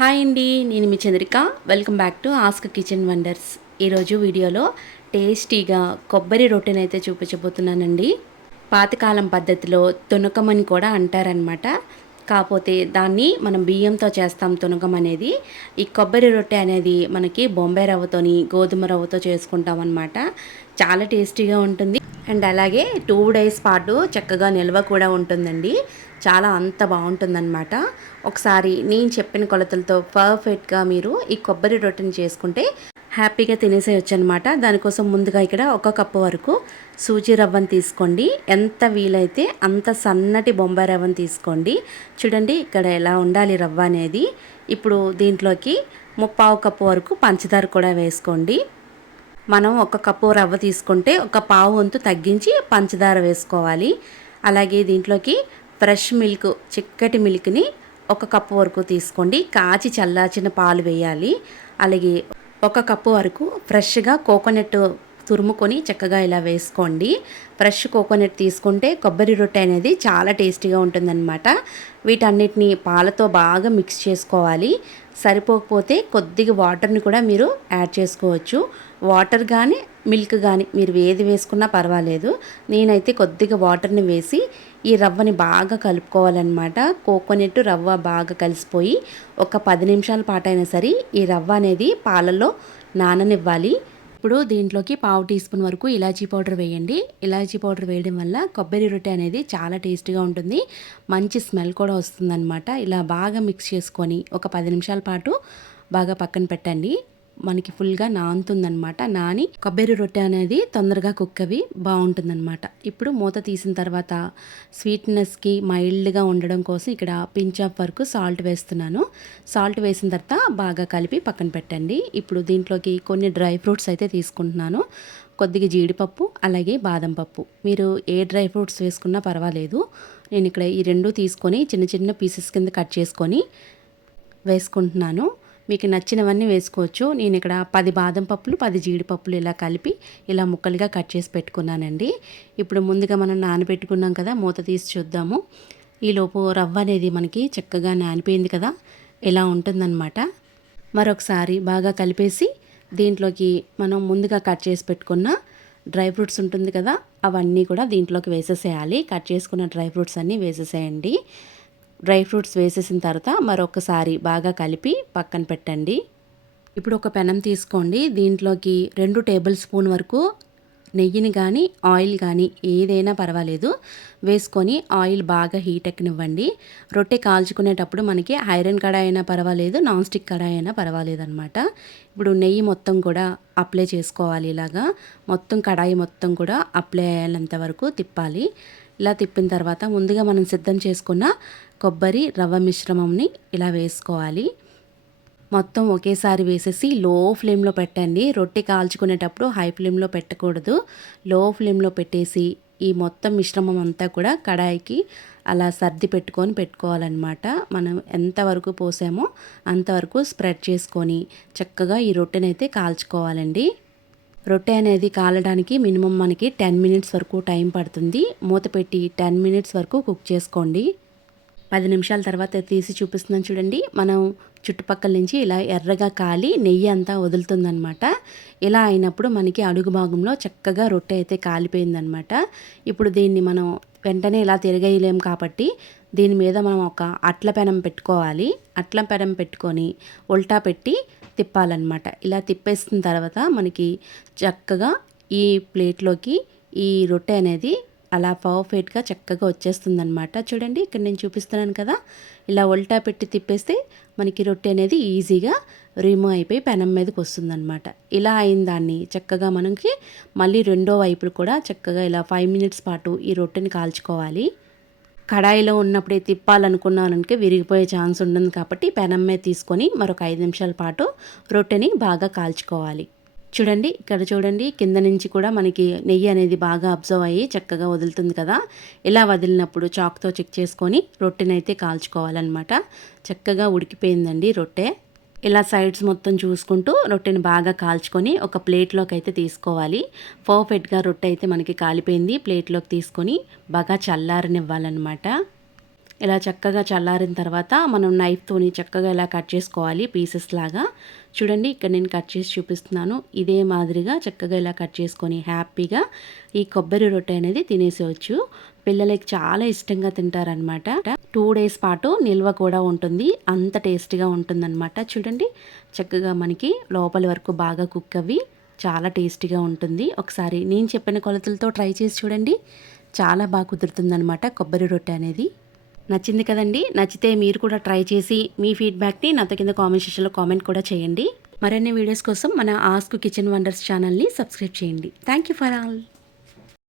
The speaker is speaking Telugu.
హాయ్ అండి నేను మీ Chandrika. Welcome back to ask kitchen wonders ఈరోజు వీడియోలో టేస్టీగా కొబ్బరి రొట్టెని అయితే చూపించబోతున్నానండి. పాతకాలం పద్ధతిలో తునకమని కూడా అంటారనమాట కాకపోతే దాన్ని మనం బియ్యంతో చేస్తాం తునకం అనేది. ఈ కొబ్బరి రొట్టె అనేది మనకి బొంబాయి రవ్వతోని గోధుమ రవ్వతో చేసుకుంటాం అనమాట చాలా టేస్టీగా ఉంటుంది. అండ్ అలాగే టూ డేస్ పాటు చక్కగా నిల్వ కూడా ఉంటుందండి. చాలా అంత బాగుంటుందన్నమాట. ఒకసారి నేను చెప్పిన కొలతలతో పర్ఫెక్ట్గా మీరు ఈ కొబ్బరి రొట్టెని చేసుకుంటే హ్యాపీగా తినేసేయచ్చు అనమాట దానికోసం ముందుగా ఇక్కడ ఒక కప్పు వరకు సూజీ రవ్వను తీసుకోండి. ఎంత వీలైతే అంత సన్నటి బొంబాయి రవ్వను తీసుకోండి. చూడండి ఇక్కడ ఎలా ఉండాలి రవ్వ అనేది. ఇప్పుడు దీంట్లోకి ముప్పావు కప్పు వరకు పంచదార కూడా వేసుకోండి. మనం ఒక కప్పు రవ్వ తీసుకుంటే ఒక పావు వంతు తగ్గించి పంచదార వేసుకోవాలి. అలాగే దీంట్లోకి ఫ్రెష్ మిల్క్ చిక్కటి మిల్క్ని ఒక కప్పు వరకు తీసుకోండి. కాచి చల్లార్చిన పాలు వేయాలి. అలాగే ఒక కప్పు వరకు ఫ్రెష్గా కోకోనట్ తురుముకొని చక్కగా ఇలా వేసుకోండి. ఫ్రెష్ కోకోనట్ తీసుకుంటే కొబ్బరి రొట్టె అనేది చాలా టేస్టీగా ఉంటుందన్నమాట. వీటన్నిటిని పాలతో బాగా మిక్స్ చేసుకోవాలి. సరిపోకపోతే కొద్దిగా వాటర్ని కూడా మీరు యాడ్ చేసుకోవచ్చు. వాటర్ కానీ మిల్క్ కానీ మీరు ఏది వేసుకున్నా పర్వాలేదు. నేనైతే కొద్దిగా వాటర్ని వేసి ఈ రవ్వని బాగా కలుపుకోవాలన్నమాట. కోకోనట్ రవ్వ బాగా కలిసిపోయి ఒక పది నిమిషాల పాటైనా సరే ఈ రవ్వ అనేది పాలలో నాననివ్వాలి. ఇప్పుడు దీంట్లోకి పావు టీ స్పూన్ వరకు ఇలాచీ పౌడర్ వేయండి. ఇలాచీ పౌడర్ వేయడం వల్ల కొబ్బరి రొట్టె అనేది చాలా టేస్టీగా ఉంటుంది. మంచి స్మెల్ కూడా వస్తుందన్నమాట. ఇలా బాగా మిక్స్ చేసుకొని ఒక పది నిమిషాల పాటు బాగా పక్కన పెట్టండి. మనకి ఫుల్గా నానుతుందనమాట నాని కొబ్బరి రొట్టె అనేది తొందరగా కుక్ అవి బాగుంటుందన్నమాట. ఇప్పుడు మూత తీసిన తర్వాత స్వీట్నెస్కి మైల్డ్గా ఉండడం కోసం ఇక్కడ పించ్ ఆఫ్ వరకు సాల్ట్ వేస్తున్నాను. సాల్ట్ వేసిన తర్వాత బాగా కలిపి పక్కన పెట్టండి. ఇప్పుడు దీంట్లోకి కొన్ని డ్రై ఫ్రూట్స్ అయితే తీసుకుంటున్నాను. కొద్దిగా జీడిపప్పు అలాగే బాదం పప్పు. మీరు ఏ డ్రై ఫ్రూట్స్ వేసుకున్నా పర్వాలేదు. నేను ఇక్కడ ఈ రెండు తీసుకొని చిన్న చిన్న పీసెస్ కింద కట్ చేసుకొని వేసుకుంటున్నాను. మీకు నచ్చినవన్నీ వేసుకోవచ్చు. నేను ఇక్కడ పది బాదం పప్పులు పది జీడిపప్పులు ఇలా కలిపి ఇలా ముక్కలుగా కట్ చేసి పెట్టుకున్నానండి. ఇప్పుడు ముందుగా మనం నానబెట్టుకున్నాం కదా మూత తీసి చూద్దాము. ఈలోపు రవ్వ అనేది మనకి చక్కగా నానిపోయింది కదా ఇలా ఉంటుందన్నమాట. మరొకసారి బాగా కలిపేసి దీంట్లోకి మనం ముందుగా కట్ చేసి పెట్టుకున్న డ్రై ఫ్రూట్స్ ఉంటుంది కదా అవన్నీ కూడా దీంట్లోకి వేసేసేయాలి. కట్ చేసుకున్న డ్రై ఫ్రూట్స్ అన్నీ వేసేసేయండి. డ్రై ఫ్రూట్స్ వేసేసిన తర్వాత మరొకసారి బాగా కలిపి పక్కన పెట్టండి. ఇప్పుడు ఒక పెనం తీసుకోండి. దీంట్లోకి రెండు టేబుల్ స్పూన్ వరకు నెయ్యిని కానీ ఆయిల్ కానీ ఏదైనా పర్వాలేదు. వేసుకొని ఆయిల్ బాగా హీట్ ఎక్కనివ్వండి. రొట్టె కాల్చుకునేటప్పుడు మనకి ఐరన్ కడాయి అయినా పర్వాలేదు నాన్ స్టిక్ కడాయి అయినా పర్వాలేదు అనమాట ఇప్పుడు నెయ్యి మొత్తం కూడా అప్లై చేసుకోవాలి ఇలాగా. మొత్తం కడాయి మొత్తం కూడా అప్లై అయ్యేంత వరకు తిప్పాలి. ఇలా తిప్పిన తర్వాత ముందుగా మనం సిద్ధం చేసుకున్న కొబ్బరి రవ్వ మిశ్రమంని ఇలా వేసుకోవాలి. మొత్తం ఒకేసారి వేసేసి లో ఫ్లేమ్లో పెట్టండి. రొట్టె కాల్చుకునేటప్పుడు హై ఫ్లేమ్లో పెట్టకూడదు. లో ఫ్లేమ్లో పెట్టేసి ఈ మొత్తం మిశ్రమం అంతా కూడా కడాయికి అలా సర్ది పెట్టుకొని పెట్టుకోవాలన్నమాట. మనం ఎంతవరకు పోసామో అంతవరకు స్ప్రెడ్ చేసుకొని చక్కగా ఈ రొట్టెనైతే కాల్చుకోవాలండి. రొట్టె అనేది కాలడానికి మినిమం మనకి టెన్ మినిట్స్ వరకు టైం పడుతుంది. మూత పెట్టి టెన్ మినిట్స్ వరకు కుక్ చేసుకోండి. పది నిమిషాల తర్వాత తీసి చూపిస్తున్నాను చూడండి. మనం చుట్టుపక్కల నుంచి ఇలా ఎర్రగా కాలి నెయ్యి అంతా వదులుతుందనమాట ఇలా అయినప్పుడు మనకి అడుగు భాగంలో చక్కగా రొట్టె అయితే కాలిపోయిందనమాట ఇప్పుడు దీన్ని మనం వెంటనే ఇలా తిరగేయలేం కాబట్టి దీని మీద మనం ఒక అట్ల పెనం పెట్టుకోవాలి. అట్ల పెనం పెట్టుకొని ఉల్టా పెట్టి తిప్పాలన్నమాట. ఇలా తిప్పేసిన తర్వాత మనకి చక్కగా ఈ ప్లేట్లోకి ఈ రొట్టె అనేది అలా పర్ఫెక్ట్గా చక్కగా వచ్చేస్తుందనమాట చూడండి ఇక్కడ నేను చూపిస్తున్నాను కదా. ఇలా ఉల్టా పెట్టి తిప్పేస్తే మనకి రొట్టె అనేది ఈజీగా రిమూవ్ అయిపోయి పెనం మీదకి వస్తుందన్నమాట. ఇలా అయిన దాన్ని చక్కగా మనకి మళ్ళీ రెండో వైపులు కూడా చక్కగా ఇలా ఫైవ్ మినిట్స్ పాటు ఈ రొట్టెని కాల్చుకోవాలి. కడాయిలో ఉన్నప్పుడే తిప్పాలనుకున్నానుకే విరిగిపోయే ఛాన్స్ ఉంటుంది కాబట్టి పెనమ్మే తీసుకొని మరొక ఐదు నిమిషాల పాటు రొట్టెని బాగా కాల్చుకోవాలి. చూడండి ఇక్కడ చూడండి కింద నుంచి కూడా మనకి నెయ్యి అనేది బాగా అబ్జర్వ్ అయ్యి చక్కగా వదులుతుంది కదా. ఇలా వదిలినప్పుడు చాక్తో చెక్ చేసుకొని రొట్టెనైతే కాల్చుకోవాలన్నమాట. చక్కగా ఉడికిపోయిందండి రొట్టె. ఇలా సైడ్స్ మొత్తం చూసుకుంటూ రొట్టెని బాగా కాల్చుకొని ఒక ప్లేట్లోకి అయితే తీసుకోవాలి. పర్ఫెక్ట్గా రొట్టె అయితే మనకి కాలిపోయింది. ప్లేట్లోకి తీసుకొని బాగా చల్లారనివ్వాలన్నమాట. ఇలా చక్కగా చల్లారిన తర్వాత మనం నైఫ్తోని చక్కగా ఇలా కట్ చేసుకోవాలి పీసెస్ లాగా. చూడండి ఇక్కడ నేను కట్ చేసి చూపిస్తున్నాను. ఇదే మాదిరిగా చక్కగా ఇలా కట్ చేసుకొని హ్యాపీగా ఈ కొబ్బరి రొట్టె అనేది తినేసేవచ్చు. పిల్లలకి చాలా ఇష్టంగా తింటారనమాట టూ డేస్ పాటు నిల్వ కూడా ఉంటుంది. అంత టేస్టీగా ఉంటుందన్నమాట. చూడండి చక్కగా మనకి లోపలి వరకు బాగా కుక్ అవి. చాలా టేస్టీగా ఉంటుంది. ఒకసారి నేను చెప్పిన కొలతలతో ట్రై చేసి చూడండి. చాలా బాగా కుదురుతుందనమాట కొబ్బరి రొట్టె అనేది. నచ్చింది కదండి? నచ్చితే మీరు కూడా ట్రై చేసి మీ ఫీడ్బ్యాక్ని నాతో కింద కామెంట్ సెక్షన్లో కామెంట్ కూడా చేయండి. మరిన్ని వీడియోస్ కోసం మన ఆస్క్ కిచెన్ వండర్స్ ఛానల్ని సబ్స్క్రైబ్ చేయండి. Thank you for all